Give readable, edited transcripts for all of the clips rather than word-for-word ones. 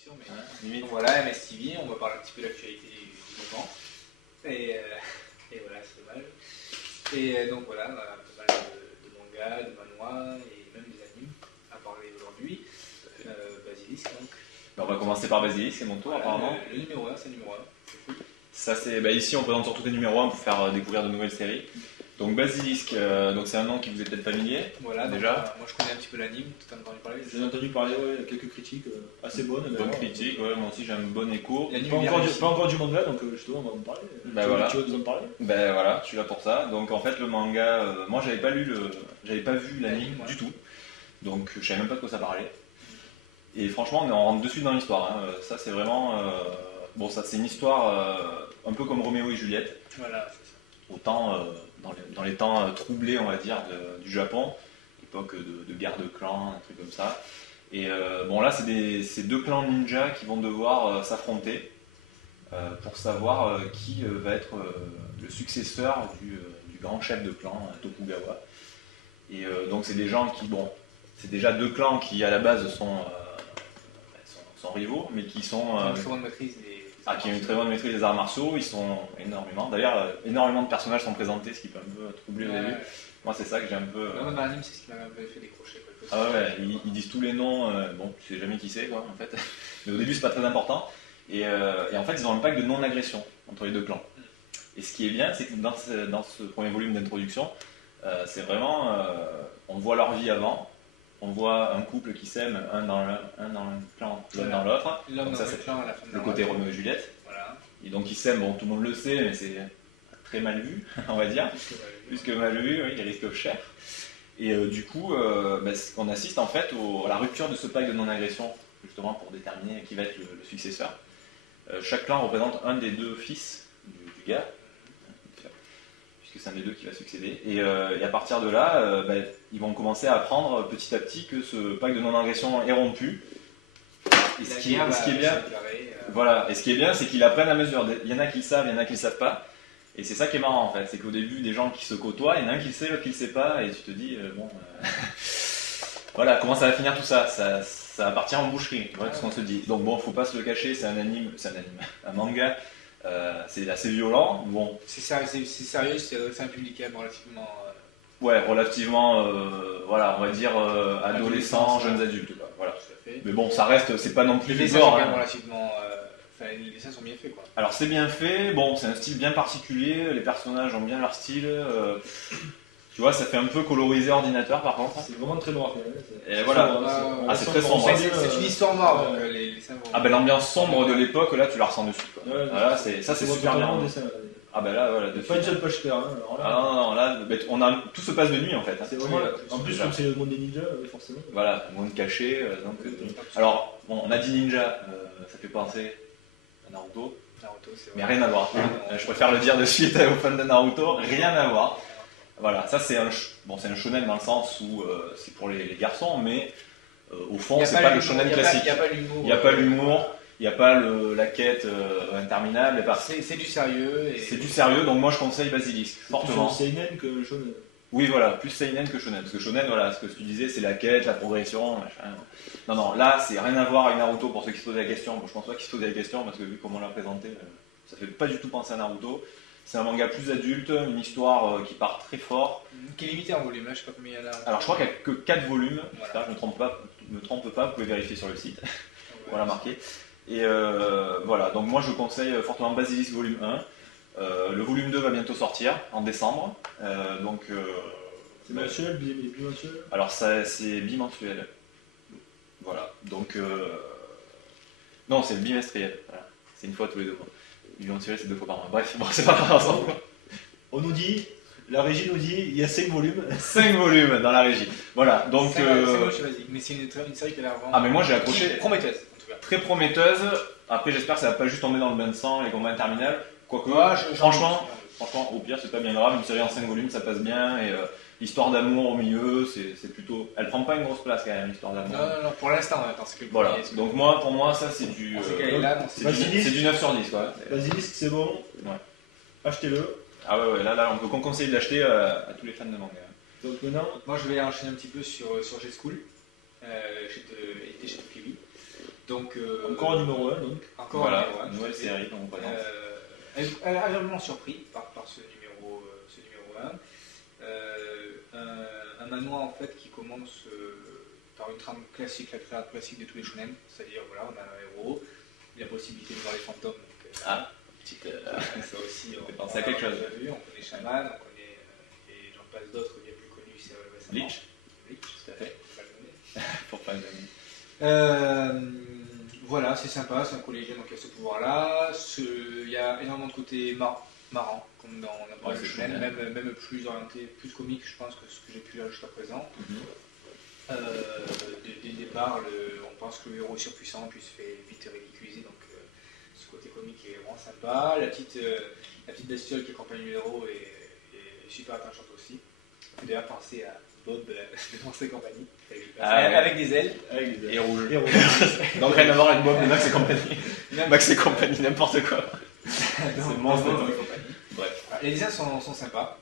fiction, mais limite. donc voilà, MS TV, on va parler un petit peu de l'actualité du moment. Et voilà, c'est dommage. Et donc voilà, on a pas mal de mangas, de manhwa et même des animes à parler aujourd'hui. Basilisk donc. On va commencer par Basilisk, c'est mon tour Voilà, apparemment. Le numéro 1, c'est le numéro 1. Ça, c'est, ici on présente surtout des numéros 1 pour faire découvrir de nouvelles séries. Donc Basilisk, donc c'est un nom qui vous est peut-être familier. Voilà, déjà. Donc, moi je connais un petit peu l'anime, tu as entendu parler. J'ai entendu parler, ouais, quelques critiques assez bonnes. Bonne critique, ouais, moi aussi j'ai un bon écho. L'anime Pas est bien encore, réussi. pas encore du manga, donc justement on va en parler. Voilà. Tu veux nous en parler? Ben voilà, je suis là pour ça. Donc en fait le manga, moi j'avais pas vu l'anime L'anime, ouais. du tout. Donc je savais même pas de quoi ça parlait. Et franchement on rentre de suite dans l'histoire. Hein. Ça c'est vraiment, ça c'est une histoire un peu comme Roméo et Juliette. Voilà, c'est ça. Autant dans les temps troublés on va dire du Japon, époque de guerre de clans, un truc comme ça. Et là c'est deux clans ninja qui vont devoir s'affronter. Pour savoir qui va être le successeur du grand chef de clan, Tokugawa. Et donc c'est des gens qui, c'est déjà deux clans qui à la base sont rivaux, mais qui sont... Une très bonne maîtrise qui ont une très bonne maîtrise des arts martiaux, ils sont énormément. D'ailleurs, énormément de personnages sont présentés, ce qui peut un peu troubler au début. Moi c'est ça que j'ai un peu... Même dans l'anime, c'est ce qui m'a un peu fait décrocher. Ah ouais, ils disent tous les noms, tu sais jamais qui c'est quoi en fait. Mais au début c'est pas très important. Et en fait, ils ont un pacte de non-agression entre les deux clans. Et ce qui est bien, c'est que dans ce premier volume d'introduction, c'est vraiment, on voit leur vie avant, on voit un couple qui s'aime, un dans le clan, l'autre dans l'autre. L'homme Donc dans ça, le c'est clan à la fin de le côté Roméo et Juliette. Voilà. Et donc ils s'aiment, tout le monde le sait, mais c'est très mal vu, on va dire. Plus que mal vu, oui, il risque cher. Et du coup, on assiste en fait à la rupture de ce pacte de non-agression, justement pour déterminer qui va être le successeur. Chaque clan représente un des deux fils du gars, puisque c'est un des deux qui va succéder. Et à partir de là, ils vont commencer à apprendre petit à petit que ce pacte de non-agression est rompu. Et ce qui est bien, voilà. Et ce qui est bien, c'est qu'ils apprennent à mesure. Il y en a qui le savent, il y en a qui le savent pas. Et c'est ça qui est marrant en fait, c'est qu'au début, des gens qui se côtoient, il y en a un qui le sait, l'autre qui le sait pas, et tu te dis voilà, comment ça va finir tout ça, ça va partir en boucherie, voilà ce qu'on se dit. Donc faut pas se le cacher, c'est un manga, c'est assez violent. C'est sérieux, c'est un public quand même relativement. Relativement, on va dire adolescents, jeunes adultes, quoi. Voilà. Tout à fait. Mais ça reste, c'est pas non plus les du dessins sont gore. quand même relativement. Les dessins sont bien faits, quoi. Alors c'est bien fait, c'est un style bien particulier, les personnages ont bien leur style. Tu vois, ça fait un peu colorisé ordinateur par contre. C'est vraiment très noir. Et voilà. C'est très sombre. C'est une histoire noire, donc les dessins vont. L'ambiance sombre de l'époque, là tu la ressens dessus. Quoi. Voilà, c'est super bien. Pas une seule page claire. Non, là, tout se passe de nuit en fait. C'est vraiment, en plus, comme c'est le monde des ninjas, forcément. Voilà, monde caché. Alors, on a dit ninja, ça fait penser à Naruto. Mais rien à voir. Je préfère le dire de suite aux fans de Naruto, rien à voir. Voilà, ça c'est un shonen dans le sens où c'est pour les garçons, mais au fond c'est pas le shonen classique. Il n'y a pas l'humour, il n'y a pas la quête interminable. C'est du sérieux. C'est du sérieux, donc moi je conseille Basilisk, fortement. C'est seinen que shonen. Oui, voilà, plus seinen que shonen. Parce que shonen, voilà, ce que tu disais, c'est la quête, la progression, machin. Non, là c'est rien à voir avec Naruto pour ceux qui se posaient la question. Bon, je pense pas qu'ils se posaient la question parce que vu comment on l'a présenté, ça fait pas du tout penser à Naruto. C'est un manga plus adulte, une histoire qui part très fort. Qui est limitée en volume, je sais pas combien il y en a. Alors je crois qu'il n'y a que 4 volumes, voilà. Je ne me trompe pas, vous pouvez vérifier sur le site. Voilà, marqué. Et voilà, donc moi je conseille fortement Basilisk volume 1. Le volume 2 va bientôt sortir, en décembre. C'est mensuel, bimensuel? Alors c'est bimensuel. Voilà, donc... Non, c'est bimestriel. Voilà. C'est une fois tous les 2 mois. Bimensuel, c'est 2 fois par mois. Bref, c'est pas grave ensemble. On nous dit, la régie nous dit, il y a 5 volumes. 5 volumes dans la régie. Voilà, donc... Mais c'est une série qui a l'air vraiment... Ah mais moi j'ai accroché. Prometteuse, en tout cas. Très prometteuse. Après j'espère que ça va pas juste tomber dans le bain de sang, les combats interminables. Quoique, franchement, au pire c'est pas bien grave. Une série en 5 volumes, ça passe bien. Et l'histoire d'amour au milieu, c'est plutôt... Elle prend pas une grosse place quand même, l'histoire d'amour. Non, pour l'instant, c'est que le voilà, donc pour moi ça c'est du... c'est du 9 sur 10 quoi. Basilisk c'est bon. Ouais. Achetez-le. Ah ouais, là on peut conseiller de l'acheter à tous les fans de manga. Donc maintenant, moi je vais enchaîner un petit peu sur G-School, édité chez Kiwi. Donc, Encore un numéro 1, donc. Encore Voilà, un numéro 1. une nouvelle série qu'on présente. Elle a agréablement surpris par ce numéro 1. Un manoir en fait qui commence par une trame classique, la trame classique de tous les shonen, c'est-à-dire voilà, on a un héros, il a la possibilité de voir les fantômes. Donc, Petite. ça aussi, fait penser à quelque chose. On l'a vu, on connaît Shaman, on connaît et j'en passe d'autres bien plus connus, c'est récemment. Bleach, tout à fait. Faut pas le nommer. Pour pas le donner. Voilà, c'est sympa, c'est un collégien donc il y a ce pouvoir-là. Il y a énormément de côté marrant, comme dans la c'est shonen, génial. même plus orienté, plus comique, je pense, que ce que j'ai pu lire jusqu'à présent. Dès le départ, on pense que le héros est surpuissant, puis il se fait vite ridiculiser, donc ce côté comique est vraiment sympa. La petite bestiole qui accompagne le héros est super attachante aussi. J'ai d'ailleurs pensé à Bob de Monster Company, avec des ailes. Et rouge. Et rouge. Donc rien à voir avec Bob, Max et compagnie. Max et compagnie, n'importe quoi. C'est Monster Company. Bref. Les designs sont sympas.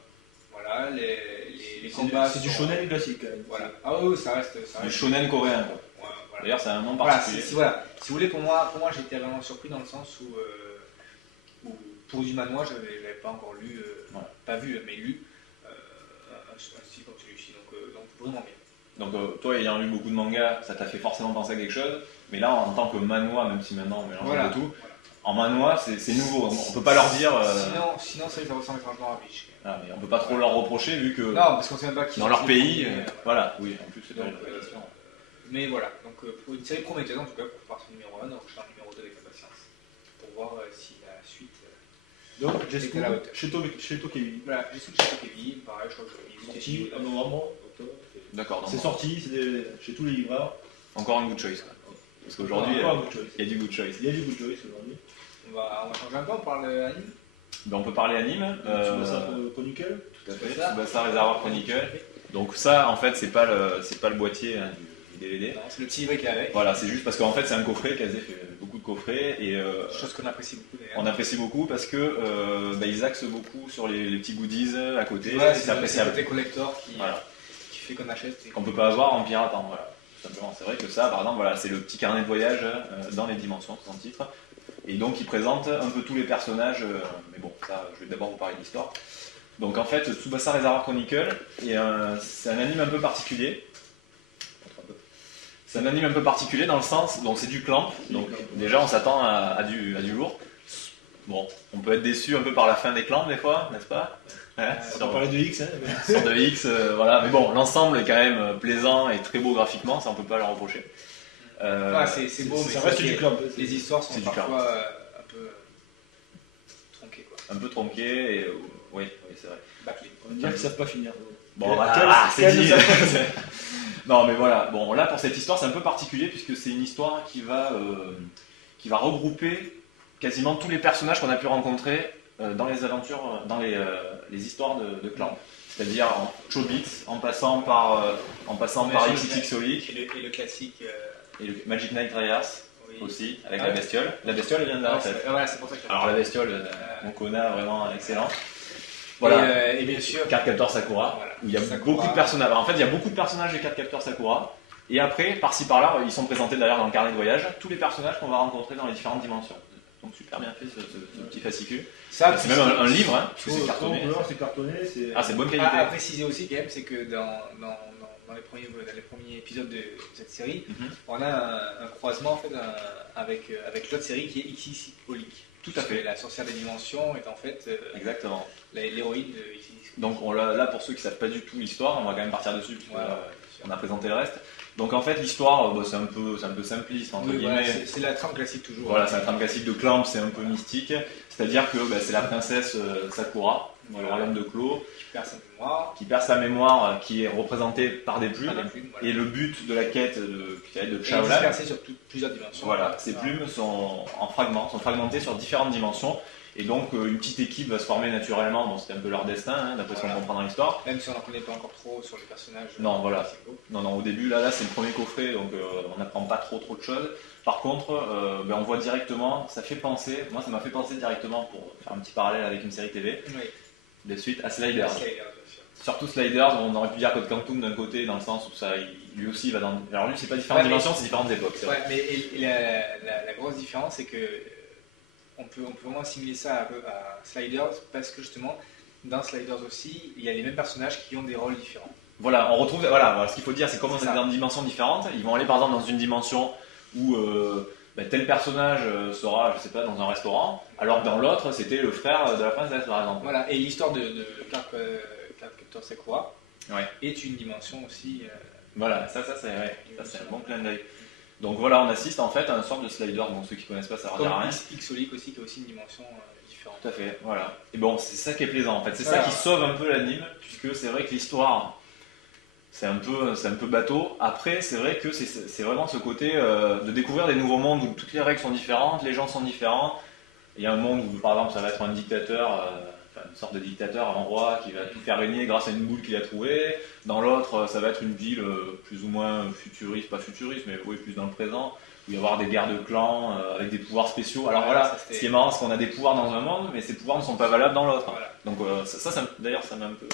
Voilà, les combats. C'est du shonen classique quand même. Voilà. Ah oui, ça reste. Du shonen coréen. Quoi. Ouais, voilà. D'ailleurs, c'est un nom Voilà, particulier. si vous voulez, pour moi j'étais vraiment surpris dans le sens où pour du manoir, je n'avais pas encore lu, pas vu, mais lu un style comme celui-ci. Donc vraiment bien. Donc toi, ayant lu beaucoup de mangas, ça t'a fait forcément penser à quelque chose. Mais là, en tant que manoir, même si maintenant on mélange un peu tout, en manoir, c'est nouveau. On peut pas leur dire. Sinon, ça ressemble étrangement à Bleach. Mais on peut pas trop leur reprocher vu que Non, parce qu'on sait même pas qui. dans leur pays, voilà. Oui, en plus c'est pas Donc, une réalisation. Mais voilà, donc pour une série prometteuse en tout cas pour partie numéro 1, donc je suis en numéro 2 avec impatience pour voir si la suite. Donc, C'était à la hauteur. chez Tokebi. Voilà, j'ai switché chez Kevin, pareil, je crois que je l'ai Sorti en novembre, octobre. D'accord. C'est sorti, c'est chez tous les libraires. Encore un good choice. Quoi. Parce qu'aujourd'hui, Encore un good choice. il y a du good choice. Il y a du good choice aujourd'hui. On va changer un peu, on parle anime. On peut parler anime. Ça pour Chronicle. Tout à fait. Tsubasa Reservoir Chronicle. Donc ça, en fait, c'est pas le boîtier du DVD. Non, c'est le petit livret qu'il y a avec. Voilà, c'est juste parce qu'en fait, c'est un coffret. Kazé fait beaucoup de coffrets et Chose qu'on apprécie beaucoup d'ailleurs. on apprécie beaucoup parce que ils axent beaucoup sur les petits goodies à côté. Ouais, c'est c'est le appréciable. côté collector qui Voilà. fait qu'on achète. Et Qu'on peut pas avoir en piratant. Voilà. Tout simplement. C'est vrai que ça, par exemple, voilà, c'est le petit carnet de voyage dans les dimensions, c'est son titre. Et donc, il présente un peu tous les personnages. Mais bon, ça, je vais d'abord vous parler de l'histoire. Donc, en fait, Tsubasa Reservoir Chronicle, c'est un anime un peu particulier. C'est un anime un peu particulier dans le sens, donc c'est du clamp. Donc, déjà, on s'attend à du lourd. Bon, on peut être déçu un peu par la fin des clamps des fois, n'est-ce pas? On va parler de X. Sur de X, voilà. Mais bon, l'ensemble est quand même plaisant et très beau graphiquement, ça on peut pas leur reprocher. c'est beau, mais ça reste du clamp. les histoires sont C'est du parfois un peu tronquées, quoi. Un peu tronqué, et oui, c'est vrai. Bâclées. On va dire qu'ils savent pas finir. Bon, c'est quel dit. ne savent pas Non, mais voilà. Bon, là pour cette histoire, c'est un peu particulier puisque c'est une histoire qui va regrouper quasiment tous les personnages qu'on a pu rencontrer dans les aventures, dans les histoires de Clamp. C'est-à-dire en Chobits, en passant par XXXolic Et le classique. et le Magic Knight Rayas Oui. aussi, avec Ah la ouais. bestiole. La bestiole vient de là en fait. Voilà, c'est pour ça que Alors la bestiole, Mokona, vraiment excellent. Voilà. Et bien sûr. Cardcaptor Sakura, Voilà. où il y a Sakura. beaucoup de personnages. En fait, il y a beaucoup de personnages des Cardcaptor Sakura. Et après, par-ci par-là, ils sont présentés d'ailleurs dans le carnet de voyage, tous les personnages qu'on va rencontrer dans les différentes dimensions. Donc super bien fait ce petit fascicule. Ça, C'est même un livre, hein, parce que c'est Trop cartonné. couleur, c'est cartonné. Ah, c'est bonne qualité. à préciser aussi quand même, c'est que dans les premiers épisodes de cette série, Mhm. on a un croisement en fait, avec l'autre série qui est XXXolic. Tout à fait. La sorcière des dimensions est en fait Exactement. l'héroïne de XXXolic. Donc là, pour ceux qui ne savent pas du tout l'histoire, on va quand même partir dessus, puisque Voilà. on a présenté le reste. Donc en fait, l'histoire, c'est un peu simpliste, entre Oui, guillemets. voilà, c'est la trame classique toujours. Voilà, c'est un trame classique de Clamp, c'est un peu mystique. C'est-à-dire que c'est la princesse Sakura, du royaume de Clos, Qui perd sa mémoire. qui perd sa mémoire, qui est représentée par des plumes. Par des plumes, voilà. Et le but de la quête de Et Shaolan, dispersée sur plusieurs dimensions. voilà, ces plumes sont en fragments, sont fragmentées sur différentes dimensions. Et donc une petite équipe va se former naturellement, bon, c'était un peu leur destin, hein, d'après ce qu'on comprend dans l'histoire. Même si on n'en connaît pas encore trop sur les personnages. Non, voilà. principaux. Non, au début, là c'est le premier coffret, donc on n'apprend pas trop de choses. Par contre, on voit directement, ça fait penser, moi ça m'a fait penser directement, pour faire un petit parallèle avec une série TV, Oui. de suite à Sliders. Sliders, bien sûr. Surtout Sliders, on aurait pu dire Code Quantum d'un côté, dans le sens où ça, lui aussi va dans. Alors lui, c'est pas différentes dimensions, c'est différentes époques. C'est vrai. Ouais, mais la grosse différence, c'est que on peut vraiment assimiler ça un peu à Sliders, parce que justement, dans Sliders aussi, il y a les mêmes personnages qui ont des rôles différents. Voilà, on retrouve. Voilà, ce qu'il faut dire, c'est comme on C'est est ça. dans des dimensions différentes. Ils vont aller par exemple dans une dimension où tel personnage sera, je sais pas, dans un restaurant, alors que dans l'autre, c'était le frère de la princesse, par exemple. Voilà, et l'histoire de Cardcaptor Sakura Ouais. est une dimension aussi. Voilà, ça c'est un bon clin d'œil. Donc voilà, on assiste en fait à un sorte de slider. Bon, ceux qui connaissent pas, ça leur dit Comme rien. Xolic aussi, qui a aussi une dimension différente. Tout à fait, voilà. Et bon, c'est ça qui est plaisant en fait. C'est Voilà. ça qui sauve un peu l'anime, puisque c'est vrai que l'histoire, c'est un peu bateau. Après, c'est vrai que c'est vraiment ce côté de découvrir des nouveaux mondes où toutes les règles sont différentes, les gens sont différents. Il y a un monde où, par exemple, ça va être un dictateur, une sorte de dictateur, un roi qui va tout faire régner grâce à une boule qu'il a trouvée. Dans l'autre, ça va être une ville plus ou moins futuriste, pas futuriste, mais oui, plus dans le présent, où il va y avoir des guerres de clans avec des pouvoirs spéciaux. Alors voilà, ça, ce qui est marrant, c'est qu'on a des pouvoirs dans un monde, mais ces pouvoirs ne sont pas valables dans l'autre. Voilà. Donc d'ailleurs, ça m'a un peu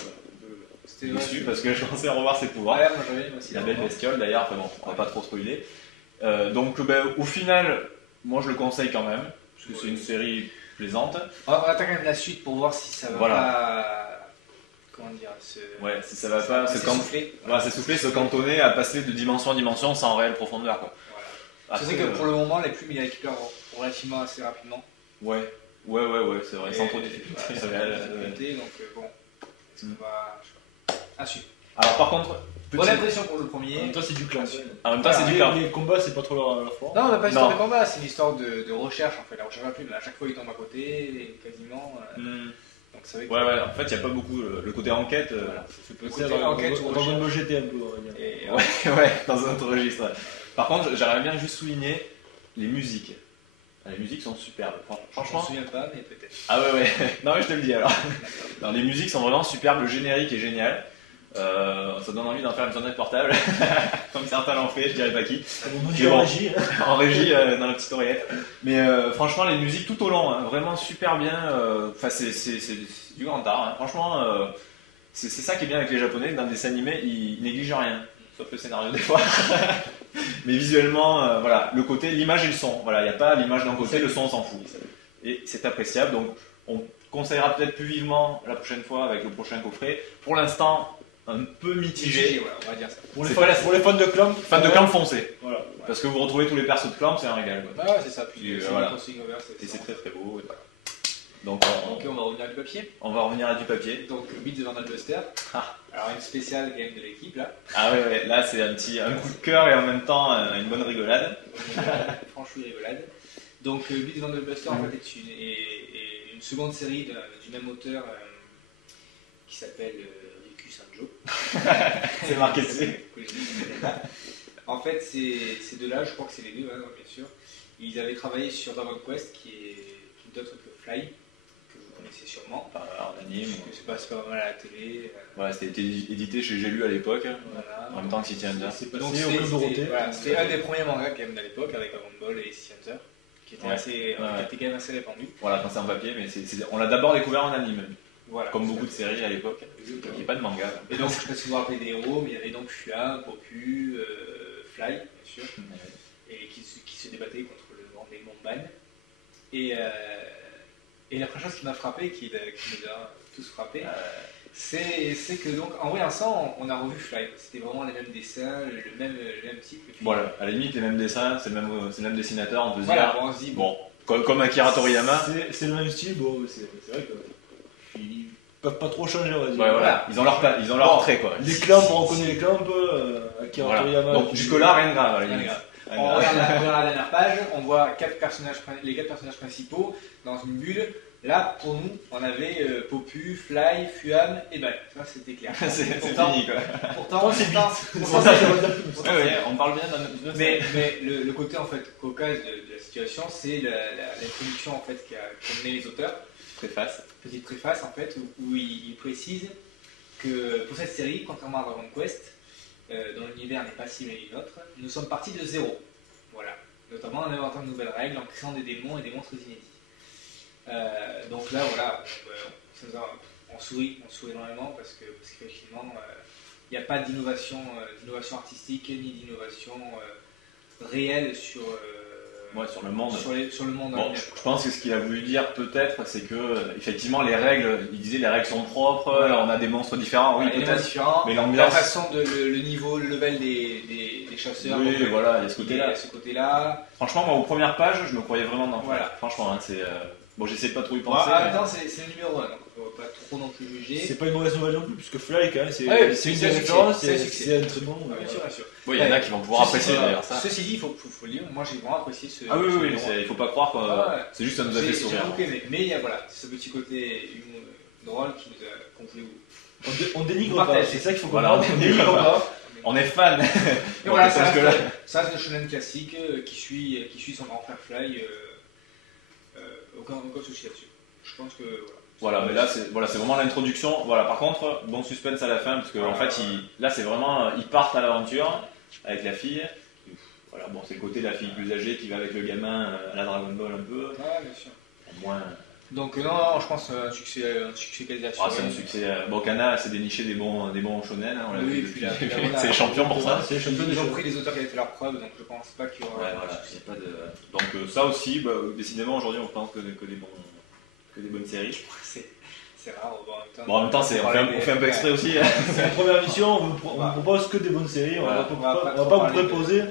C'était déçu parce que je pensais revoir ses pouvoirs. Ouais, moi j'avais aussi. La belle bestiole d'ailleurs, enfin bon, on va pas trop spoiler. Donc au final, moi je le conseille quand même, parce que c'est une série plaisante. On va attendre quand même la suite pour voir si ça va pas. Comment dire Ouais, si ça va pas s'essouffler. Voilà, s'essouffler, se cantonner à passer de dimension en dimension sans réelle profondeur. Quoi. Voilà. Je sais que pour le moment, les plumes, il récupère relativement assez rapidement. Ouais, c'est vrai, sans trop de difficulté. Donc bon, est-ce qu'on va. À suivre. Alors par contre, bonne impression pour le premier. En même temps, c'est du clan. En même temps, c'est du clan. Les combats, c'est pas trop leur fort. Non, on n'a pas une histoire de combat, c'est une histoire de recherche en fait. La recherche à plume, à chaque fois il tombe à côté, quasiment. Donc c'est vrai que. Ouais, en fait, il n'y a pas beaucoup le côté enquête. Voilà. Le côté enquête, dans une GT un peu, on va dire. Et, ouais, dans un autre registre. Par contre, j'aimerais bien juste souligner les musiques. Les musiques sont superbes, franchement. Je me souviens pas, mais peut-être. Ah ouais. Non, mais je te le dis alors. Non, les musiques sont vraiment superbes, le générique est génial. Ça donne envie d'en faire une sonnette portable, comme certains l'ont fait, je dirais pas qui. En régie. En régie, dans la petite oreillette. Mais franchement, les musiques tout au long, hein, vraiment super bien. Enfin, c'est du grand art. Hein. Franchement, c'est ça qui est bien avec les Japonais. Dans des dessins animés, ils négligent rien, sauf le scénario des fois. Mais visuellement, voilà, le côté, l'image et le son. Voilà, il n'y a pas l'image d'un côté, le son on s'en fout. Et c'est appréciable. Donc, on conseillera peut-être plus vivement la prochaine fois avec le prochain coffret. Pour l'instant, un peu mitigé. Voilà, on va dire ça. Pour les fans de Clamp. Fan de Clamp, foncez. Voilà. Parce que vous retrouvez tous les persos de Clamp, c'est un régal. Quoi. Bah ouais, c'est ça. Puis voilà. Et c'est très très beau. Et voilà. Donc, ok, on va revenir à du papier. On va revenir à du papier. Donc, Beat the Vandal Buster. Alors, une spéciale game de l'équipe là. Ah ouais, là c'est un coup de cœur et en même temps une bonne rigolade. Franchement, rigolade. Donc, Beat the Vandal Buster en fait est une seconde série du même auteur qui s'appelle Riku Sanjo. C'est marqué dessus. En fait, ces deux-là, je crois que c'est les deux, hein, bien sûr. Ils avaient travaillé sur Dragon Quest, qui est d'autre que Fly, que vous connaissez sûrement. En anime. C'est pas mal à la télé. Voilà, c'était édité chez J'ai lu à l'époque, Voilà. en même temps que City Hunter. C'est Donc passé au Club Dorothée. c'était un des premiers mangas qu'il y avait à l'époque, avec Dragon Ball et City Hunter, qui était, qui était quand même assez répandu. Voilà, quand c'est en papier, mais on l'a d'abord découvert en anime, Voilà, comme beaucoup de séries à l'époque. Il n'y a pas de manga. Et donc, je ne sais pas si vous vous rappelez des héros, mais il y avait donc Fua, Poku, Fly, bien sûr, et qui se débattaient contre le grand démon Ban. Et la première chose qui m'a frappé, qui nous a tous frappé, c'est que donc en voyant on a revu Fly. C'était vraiment les mêmes dessins, le même type. Voilà, à la limite les mêmes dessins, c'est le même dessinateur, on peut se Voilà, dire. on se dit Bon, comme Akira Toriyama. C'est le même style, bon, c'est vrai qu'ils peuvent pas trop changer, on va dire. Ouais, voilà. Ils ont leur trait quoi. Les Clamp, on reconnaît les Clamp, Akira Toriyama. Donc jusque-là, rien de grave. On regarde la dernière page, on voit les 4 personnages principaux dans une bulle. Là, pour nous, on avait Popu, Fly, Fuam et Ban. Ça, c'était clair. c'est fini quoi. Pourtant, On parle bien d'un. Mais le côté en fait cocasse de la situation, c'est l'introduction en fait qu'ont mené les auteurs. Petite préface en fait où ils précisent que pour cette série, contrairement à Dragon Quest, dont l'univers n'est pas similaire à nôtre, nous sommes partis de zéro. Voilà. Notamment en inventant de nouvelles règles, en créant des démons et des monstres inédits. Donc là, voilà, on sourit énormément parce qu'effectivement, il n'y a pas d'innovation artistique ni d'innovation réelle sur sur le monde. Sur le monde. Bon, je pense que ce qu'il a voulu dire peut-être, c'est que effectivement les règles, il disait les règles sont propres, on a des monstres différents, oui peut-être. Mais l'ambiance, la façon le niveau, le level des chasseurs. Oui, donc, voilà, il y a ce côté-là. Ce côté-là. Franchement, moi aux premières pages, je me croyais vraiment dans. Voilà. Franchement, hein, c'est. Bon, j'essaie de pas trop y penser. Attends, c'est le numéro 1, donc on ne peut pas trop non plus juger. C'est pas une mauvaise nouvelle non plus, puisque Fly, quand même, c'est une c'est un référence, succès, c'est un très bon. Bien sûr. Oui, il y en a qui vont pouvoir apprécier d'ailleurs ça. Ceci dit, il faut le lire. Moi, j'ai vraiment apprécié ce. Ah oui, il faut pas croire que c'est juste ça nous a fait sourire. J'ai beaucoup aimé. Mais il y a ce petit côté humour drôle qu'on voulait. On dénigre pas, c'est ça qu'il faut comprendre. On dénigre pas. On est fan. Et voilà, ça reste un shonen classique qui suit son grand frère Fly. Aucun souci là-dessus. Je pense que voilà, mais là c'est vraiment l'introduction. Voilà, par contre, bon suspense à la fin parce que en fait, là c'est vraiment ils partent à l'aventure avec la fille. Voilà, bon, c'est le côté de la fille plus âgée qui va avec le gamin à la Dragon Ball un peu. Ouais, bien sûr. Au moins. Donc non, je pense un succès quasi assuré. C'est un succès. Bon, Kana s'est déniché des bons shonen. Hein, on l'a vu depuis. C'est les champions pour ça. Ils ont pris les auteurs qui avaient fait leur preuve, donc je pense pas qu'il y aura. Pas de. Donc ça aussi, décidément aujourd'hui, on pense que des bonnes séries. C'est rare. En même temps, on fait un peu exprès aussi. C'est la première émission, on ne propose que des bonnes séries, on ne va pas vous proposer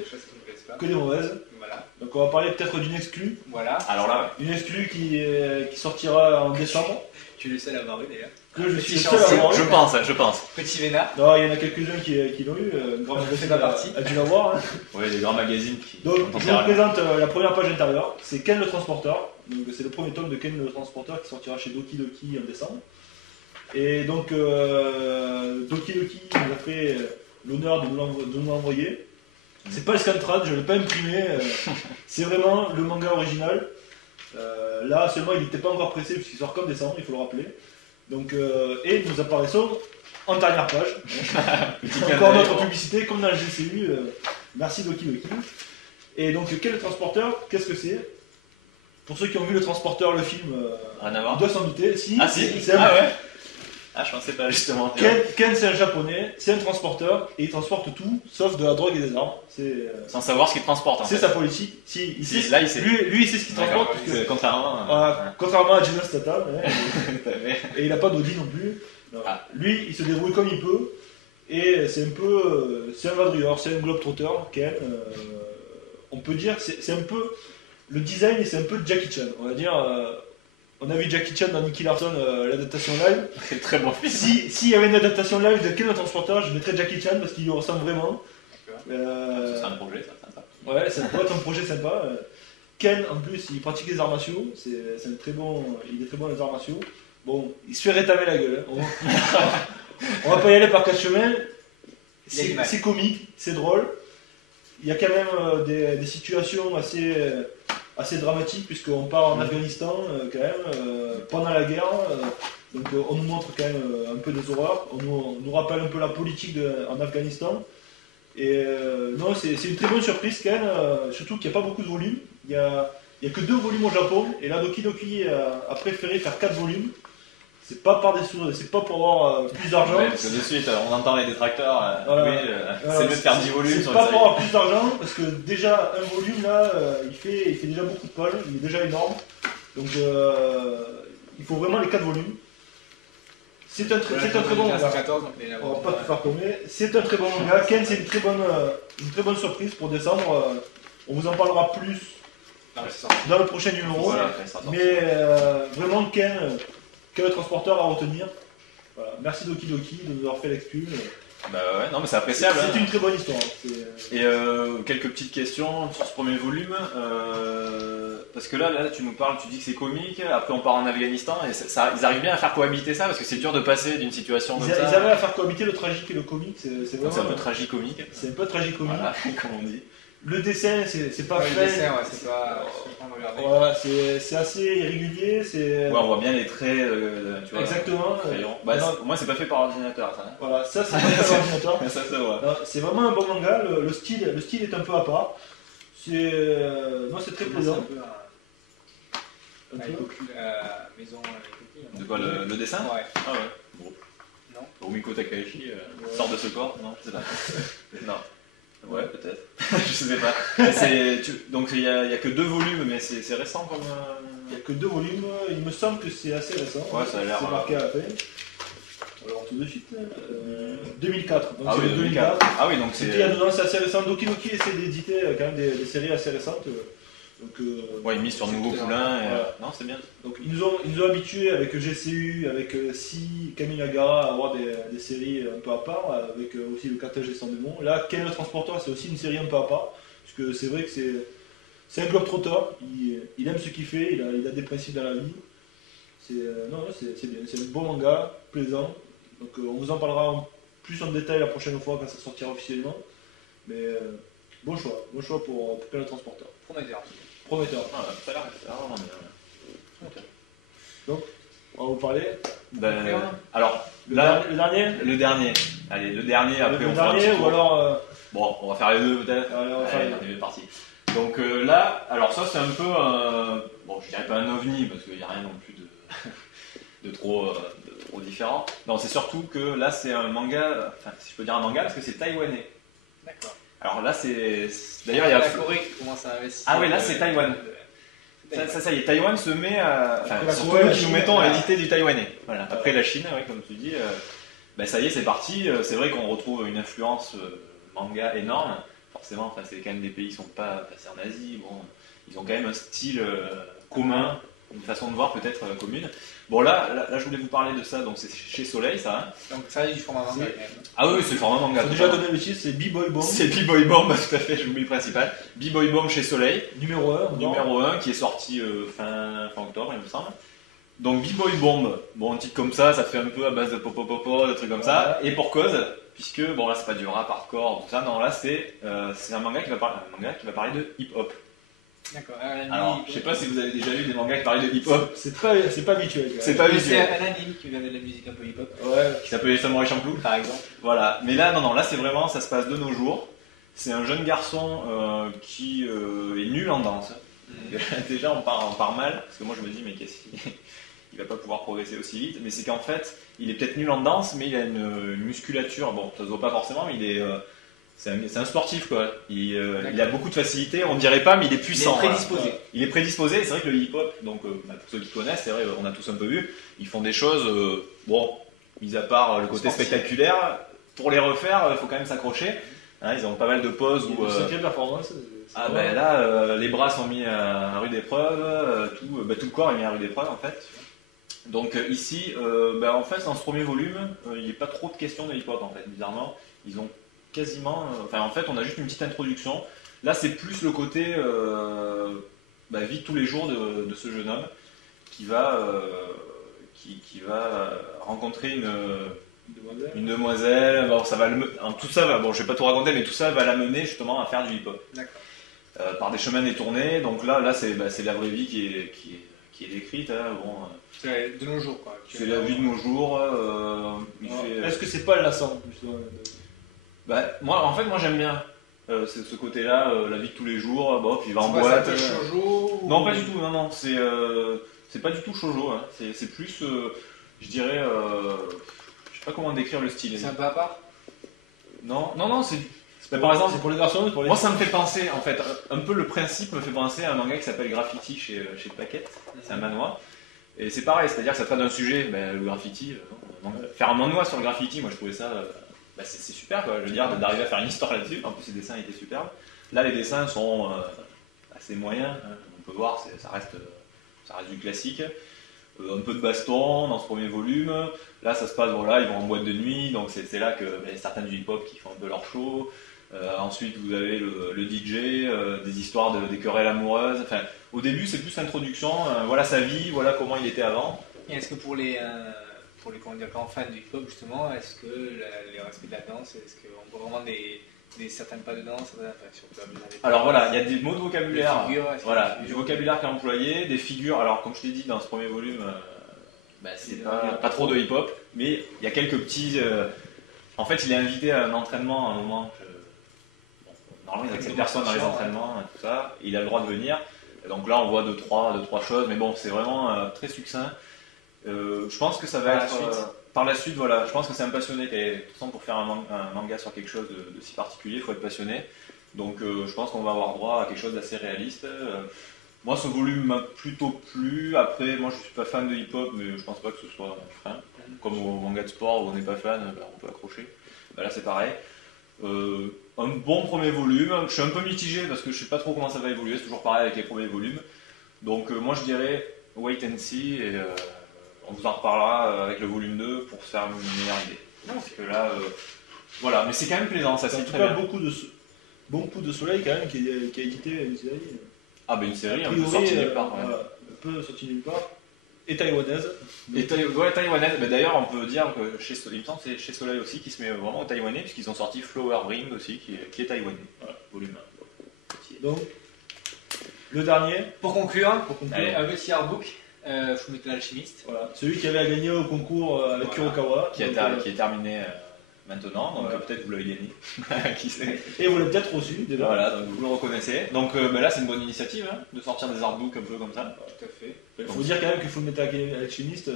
que des mauvaises. Voilà. Donc on va parler peut-être d'une exclue. Voilà. Alors là, une exclue qui sortira en décembre. Tu es le seul à avoir eu d'ailleurs. Que je suis le seul à avoir eu. Je pense. Petit Vénard. Non, il y en a quelques-uns qui l'ont eu. Grand Magazine a dû l'avoir. Hein. Oui, les grands magazines qui. Donc je vous présente la première page intérieure. C'est Ken le Transporteur. Donc c'est le premier tome de Ken le Transporteur qui sortira chez Doki Doki en décembre. Et donc Doki Doki nous a fait l'honneur de nous l'envoyer. C'est pas le Scantrad, je ne l'ai pas imprimé. C'est vraiment le manga original. Là seulement il n'était pas encore pressé puisqu'il sort qu'en décembre, il faut le rappeler. Donc, et nous apparaissons en dernière page. Encore notre publicité, comme dans le GCU. Merci Doki Doki. Et donc, quel transporteur? Qu'est-ce que c'est? Pour ceux qui ont vu le transporteur, le film, on doit s'en douter. Si, c'est un... ouais. Ah, je pensais pas justement. Ken, c'est un japonais, c'est un transporteur et il transporte tout sauf de la drogue et des armes. Sans savoir ce qu'il transporte. C'est sa politique. Lui, il sait ce qu'il transporte. Contrairement à Jason Statham. Et il n'a pas d'audi non plus. Lui, il se débrouille comme il peut. Et c'est un vadrouilleur, c'est un globetrotter. Ken, on peut dire, c'est un peu le design et c'est un peu Jackie Chan. On va dire. On a vu Jackie Chan dans Nicky Larson, l'adaptation live. C'est très bon film. S'il y avait une adaptation live de Ken le Transporteur, je mettrais Jackie Chan parce qu'il lui ressemble vraiment. C'est un projet, ça, sympa. Ouais, ça pourrait être un projet sympa. Ken, en plus, il pratique les arts martiaux. Il est très bon dans les arts martiaux. Bon, il se fait rétamer la gueule. Hein. On va pas y aller par quatre chemins. C'est comique, c'est drôle. Il y a quand même des situations assez dramatique puisqu'on part en Afghanistan quand même pendant la guerre, donc on nous montre quand même un peu des horreurs, on nous rappelle un peu la politique en Afghanistan et non c'est une très bonne surprise quand même, surtout qu'il n'y a pas beaucoup de volumes, il y a que 2 volumes au Japon et là Doki Doki a préféré faire 4 volumes. C'est pas par des sous, c'est pas pour avoir plus d'argent. Ouais, parce que de suite, on entend les détracteurs. C'est mieux de faire 10 volumes. C'est pas pour avoir plus d'argent, parce que déjà, un volume là, il fait déjà beaucoup de pages, il est déjà énorme. Donc il faut vraiment les 4 volumes. C'est un très bon manga. On va pas tout faire tomber. C'est un très bon manga. Ken, c'est une très bonne surprise pour décembre. On vous en parlera plus dans le prochain numéro. Mais vraiment, Ken le transporteur à retenir. Voilà. Merci Doki Doki de nous avoir fait l'excuse. Bah ouais, non mais c'est appréciable. C'est une très bonne histoire. Et quelques petites questions sur ce premier volume. Parce que là tu nous parles, tu dis que c'est comique, après on part en Afghanistan, et ils arrivent bien à faire cohabiter ça, parce que c'est dur de passer d'une situation comme ça. Ils arrivent à faire cohabiter le tragique et le comique, c'est un peu tragicomique. C'est un peu tragicomique. Voilà, comme on dit. Le dessin, c'est pas fait. Le dessin, ouais, c'est pas. Voilà, c'est assez irrégulier. Ouais, on voit bien les traits, tu vois. Exactement. Au moins, c'est pas fait par ordinateur, ça. Hein. Voilà, ça, c'est pas fait par ordinateur. Ça se voit. C'est vraiment un bon manga. Le style est un peu à part. C'est très plaisant. Un peu maison avec De quoi, le dessin? Ouais. Ah ouais. Bon. Non. Rumiko Takahashi sort de ce corps? Non, je sais pas. Non. Ouais, peut-être. Je sais pas. Donc il y a que 2 volumes, mais c'est récent comme. Il n'y a que 2 volumes, il me semble que c'est assez récent. Ouais, ça a l'air. C'est marqué à la fin. On va voir tout de suite. 2004. Donc Ah oui, 2004. Ah oui, donc c'est. Il y a 2 ans, c'est assez récent. Doki Doki essaie d'éditer quand même des séries assez récentes. Donc, ouais, il mise sur Nouveau Poulain. Et, voilà. non, c'est bien. Donc ils nous ont habitués avec GCU, avec Camille Nagara à avoir des séries un peu à part, avec aussi le Cartage des Sans Démons. Là, Ken le Transporteur, c'est aussi une série un peu à part, parce que c'est vrai que c'est un globe-trotteur, il aime ce qu'il fait, il a des principes dans la vie. C'est bien, c'est un beau manga, plaisant. Donc on vous en parlera plus en détail la prochaine fois quand ça sortira officiellement. Mais bon choix pour Ken le Transporteur. Prometteur. Ah, ça a l'air vraiment bien. Ok. Donc, on va vous parler. Alors, Le dernier. dernier. Le dernier. Allez, le dernier, après on fera un dernier, petit tour. ou alors. Bon, on va faire les deux peut-être. Allez, on va faire les deux. on est parti. Donc là, alors ça c'est un peu, bon je dirais pas un ovni parce qu'il n'y a rien non plus de trop différent. Non, c'est surtout que là c'est un manga, enfin si je peux dire un manga parce que c'est taïwanais. D'accord. Alors là c'est, d'ailleurs il y a la Corée qui commence à investir. Ah oui, là c'est Taïwan. Ça y est, Taïwan se met à. Enfin, Après la surtout Corée, nous la qui nous Chine, mettons à voilà. éditer du taïwanais. Voilà. Après la Chine, ouais, comme tu dis, ben ça y est, c'est parti. C'est vrai qu'on retrouve une influence manga énorme. Forcément, enfin, c'est quand même des pays qui sont pas passés en Asie. Bon, ils ont quand même un style commun, une façon de voir peut-être commune. Bon, là, je voulais vous parler de ça. Donc, c'est chez Soleil, ça. Hein. Donc, ça, il du format manga quand même. Ah oui, c'est le format manga. On a déjà donné le titre, c'est B-Boy Bomb. C'est B-Boy Bomb, tout à fait, j'oublie le principal. B-Boy Bomb chez Soleil. Numéro 1. Numéro 1 qui est sorti fin octobre, il me semble. Donc B-Boy Bomb, bon, un titre comme ça fait un peu à base de popo, des trucs comme ça, et pour cause, puisque, bon là c'est pas du rap hardcore, tout ça, non là c'est un manga qui va parler de hip-hop. D'accord. Alors, je sais pas si vous avez déjà vu des mangas qui parlaient de hip-hop. C'est pas habituel. C'est pas C'est visuel. un anime qui vient de la musique un peu hip-hop. Ouais. Qui s'appelle Samurai Champloo. Par exemple. Voilà, mais là, non, là c'est vraiment, ça se passe de nos jours. C'est un jeune garçon qui est nul en danse. Déjà, on part mal, parce que moi je me dis, mais qu'est-ce qu'il va pas pouvoir progresser aussi vite. Mais c'est qu'en fait, il est peut-être nul en danse, mais il a une musculature. Bon, ça se voit pas forcément, mais c'est un sportif quoi. Il a beaucoup de facilité, on dirait pas, mais il est puissant. Il est prédisposé. Voilà. Il est prédisposé, c'est vrai que le hip-hop, donc pour ceux qui connaissent, c'est vrai, on a tous un peu vu, ils font des choses, bon, mis à part le côté Sportif. spectaculaire, pour les refaire, il faut quand même s'accrocher. Hein, ils ont pas mal de poses où. Sacrée performance. Ah ben là, les bras sont mis à rude épreuve, tout le corps est mis à rude épreuve en fait. Donc ici, en fait, dans ce premier volume, il n'est pas trop de questions de hip-hop en fait, bizarrement. Ils ont quasiment. En fait, on a juste une petite introduction. Là, c'est plus le côté vie de tous les jours de ce jeune homme qui va rencontrer une demoiselle. Bon, ça va tout ça va. Bon, je vais pas tout raconter, mais tout ça va l'amener justement à faire du hip-hop. D'accord. Par des chemins détournés. Donc là, c'est la vraie vie qui est décrite. Hein. Bon, C'est de nos jours, quoi. c'est la vie de nos jours. Est-ce que c'est pas lassant justement Moi j'aime bien ce côté-là, la vie de tous les jours. Bon, puis il va en C'est boîte. pas shoujo ou... Non, pas du tout. Non, c'est pas du tout shoujo. Hein. C'est plus, je dirais, je sais pas comment décrire le style. C'est un peu à part. Non, c'est. Par exemple, c'est pour les garçons, pour les moi ça me fait penser, en fait, un peu le principe me fait penser à un manga qui s'appelle Graffiti chez Paquette. C'est un manoir. Et c'est pareil, c'est-à-dire que ça traite d'un sujet, le graffiti. Faire un manoir sur le graffiti, moi je trouvais ça. C'est super, quoi. Je veux dire, d'arriver à faire une histoire là-dessus. En plus, les dessins étaient superbes. Là, les dessins sont assez moyens. Hein. On peut voir, ça reste du classique. Un peu de baston dans ce premier volume. Là, ça se passe, voilà, ils vont en boîte de nuit. Donc, c'est là que certains du hip-hop qui font un peu leur show. Ensuite, vous avez le DJ, des histoires des querelles amoureuses. Enfin, au début, c'est plus l'introduction. Voilà sa vie, voilà comment il était avant. Et est-ce que pour les grands fans du hip-hop, justement, est-ce que les respects de la danse, est-ce qu'on voit vraiment certains pas de danse Alors voilà, il y a des mots de vocabulaire, voilà, du vocabulaire qui est employé, des figures. Alors, comme je t'ai dit dans ce premier volume, c'est pas trop de hip-hop, mais il y a quelques petits. En fait, il est invité à un entraînement à un moment. Normalement, ils acceptent personne dans les entraînements et tout ça. Et il a le droit de venir. Et donc là, on voit deux, trois choses, mais bon, c'est vraiment très succinct. Je pense que ça va Par la être suite. par la suite, voilà. Je pense que c'est un passionné qui est. De toute façon, pour faire un manga sur quelque chose de si particulier, il faut être passionné. Donc, je pense qu'on va avoir droit à quelque chose d'assez réaliste. Moi, ce volume m'a plutôt plu. Après, moi, je suis pas fan de hip-hop, mais je pense pas que ce soit un frein. Comme au manga de sport où on n'est pas fan, ben, on peut accrocher. Ben là, c'est pareil. Un bon premier volume. Je suis un peu mitigé parce que je sais pas trop comment ça va évoluer. C'est toujours pareil avec les premiers volumes. Donc, moi, je dirais wait and see et on vous en reparlera avec le volume 2 pour se faire une meilleure idée. Parce que là, voilà. Mais c'est quand même plaisant, ça En c'est tout très cas, bien. bon coup de soleil quand même qui a édité une série. Ah, ben une série A un peu priori, sortie nulle part. Ouais. voilà, un peu sortie nulle part. Et taïwanaise. Et taïwanaise, bah d'ailleurs on peut dire que il me semble que c'est chez Soleil aussi qui se met vraiment au taïwanais, puisqu'ils ont sorti Flower Ring aussi, qui est taïwanais. Voilà, volume 1. Donc, le dernier, Pour conclure, pour conclure, allez, un petit artbook, Fullmetal Alchemist. voilà, celui qui avait gagné au concours avec Voilà. Kurokawa. Qui Donc, est terminé maintenant, donc voilà. peut-être vous l'avez gagné. Qui sait. Et vous l'avez peut-être reçu déjà. Voilà, donc vous le reconnaissez. Donc bah là c'est une bonne initiative hein, de sortir des artbooks un peu comme ça. Tout à fait. Il faut dire quand même que Fullmetal Alchemist,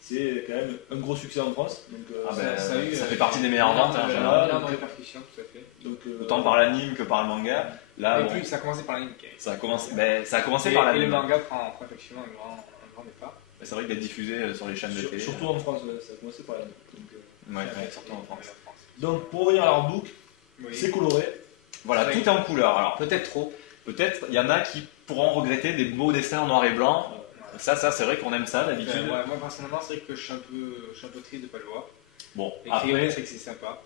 c'est quand même un gros succès en France. Donc, Ah ça- ben, ça a eu, ça fait partie des meilleures ventes en général. Énorme répercussion, tout à fait. donc, Autant par l'anime que par le manga. Là, Et bon, puis ça a commencé par l'anime. ça a commencé Et, par et le l'anime. manga prend effectivement un grand départ. C'est vrai qu'il est diffusé sur les chaînes de télé. surtout en France, ça a commencé par là. Donc, Ouais, surtout en France. donc, pour revenir à l'artbook, Oui. c'est coloré. Voilà, Oui. tout est en couleur. Alors, Peut-être trop. peut-être, il y en a qui pourront regretter des beaux dessins en noir et blanc. Ça c'est vrai qu'on aime ça d'habitude. Moi personnellement, c'est vrai que je suis un peu triste de ne pas le voir. Bon, Écrire, après. c'est que c'est sympa.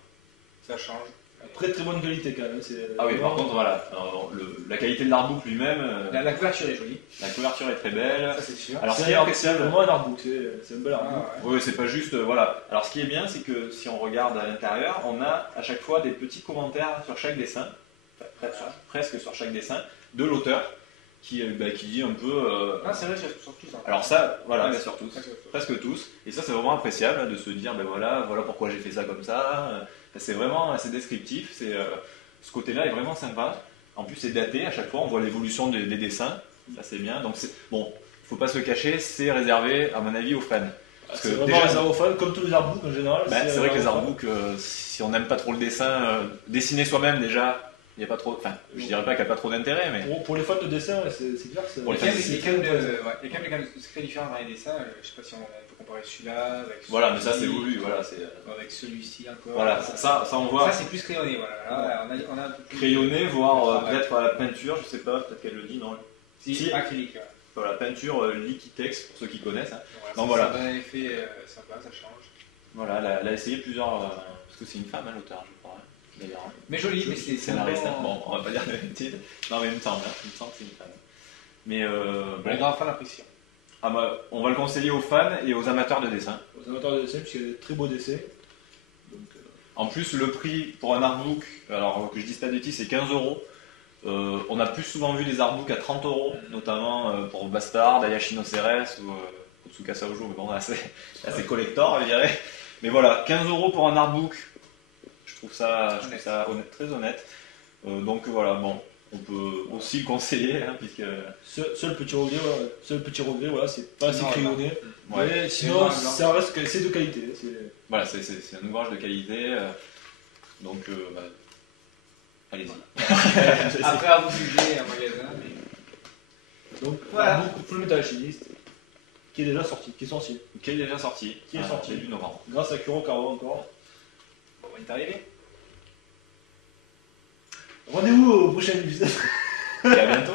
Ça change. Très très bonne qualité quand même. Ah oui, par contre, voilà. Alors, la qualité de l'artbook lui-même, La couverture est jolie, la couverture est très belle. ça c'est sûr. Alors, ce c'est qui est appréciable. vraiment un artbook, c'est un bel Ah, artbook. ouais. Oui, c'est pas juste. Voilà. Alors, ce qui est bien, c'est que si on regarde à l'intérieur, on a à chaque fois des petits commentaires sur chaque dessin, enfin, presque sur chaque dessin, de l'auteur qui dit un peu. Ah, c'est vrai, sur tous. Alors, ça, voilà, Ouais, bien sûr tous. c'est- Presque tous. Et ça, c'est vraiment appréciable hein, de se dire, ben voilà pourquoi j'ai fait ça comme ça. C'est vraiment assez descriptif. Ce côté-là est vraiment sympa. En plus, c'est daté. À chaque fois, on voit l'évolution des dessins. Ça, c'est bien. Donc, bon, faut pas se cacher, c'est réservé, à mon avis, aux fans. Parce que C'est vraiment déjà, réservé aux fans, comme tous les artbooks en général. c'est vrai que les réservé aux fans. artbooks, si on n'aime pas trop le dessin, dessiner soi-même déjà, il n'y a pas trop. Enfin, je dirais pas qu'il n'y a pas trop d'intérêt, mais. Pour les fans de dessin, ouais, c'est clair. Pour les Il y a fans, quand même des gammes de secrets différents dans les dessins. Je sais pas si on peut comparer celui-là avec Voilà, mais ça, c'est celui-ci, voulu. Voilà, c'est. avec celui-ci encore. Voilà, ça, on voit. Ça, c'est plus crayonné. Voilà. Là, on a un peu plus. Crayonné, voire Ouais. peut-être à la peinture, je sais pas, peut-être qu'elle le dit, non. Si, Si. acrylique. Ouais. Voilà, peinture Liquitex, pour ceux qui connaissent. Hein. Donc voilà. Ça donne un effet sympa, ça change. Voilà, elle a essayé plusieurs. Parce que c'est une femme, hein, l'auteur, je crois. Hein, d'ailleurs. Hein. Mais joli, mais c'est Scénariste, hein. vraiment- Bon, on va pas dire la vérité. Non, mais il me semble que c'est une femme. Mais Les bon, grands fans apprécient. on va le conseiller aux fans et aux amateurs de dessin. Aux amateurs de dessin, puisqu'il y a des très beaux dessins. Donc, En plus, le prix pour un artbook, alors que je dise pas de bêtises, c'est 15 €. On a plus souvent vu des artbooks à 30 €, notamment pour Bastard, Ayashi no Ceres ou Tsukasa Ojo, mais bon, là c'est collector, je dirais. Mais voilà, 15 € pour un artbook, je trouve ça honnête, très honnête. Donc voilà, bon, on peut aussi le conseiller, hein, puisque. seul petit regret, voilà, c'est pas assez Non, crayonné. Ouais. Mais sinon, noir, ça reste que c'est de qualité. Voilà, c'est un ouvrage de qualité, donc allez-y. Après, à vous juger un magasin. Mais... Donc, Voilà. l'artbook Fullmetal Alchemist, qui est déjà sorti, qui est sorti. Qui est déjà sorti. Qui est sorti. Début novembre. Grâce à Kurokawa encore. Bon, on est arrivé. Rendez-vous au prochain épisode. Et à bientôt.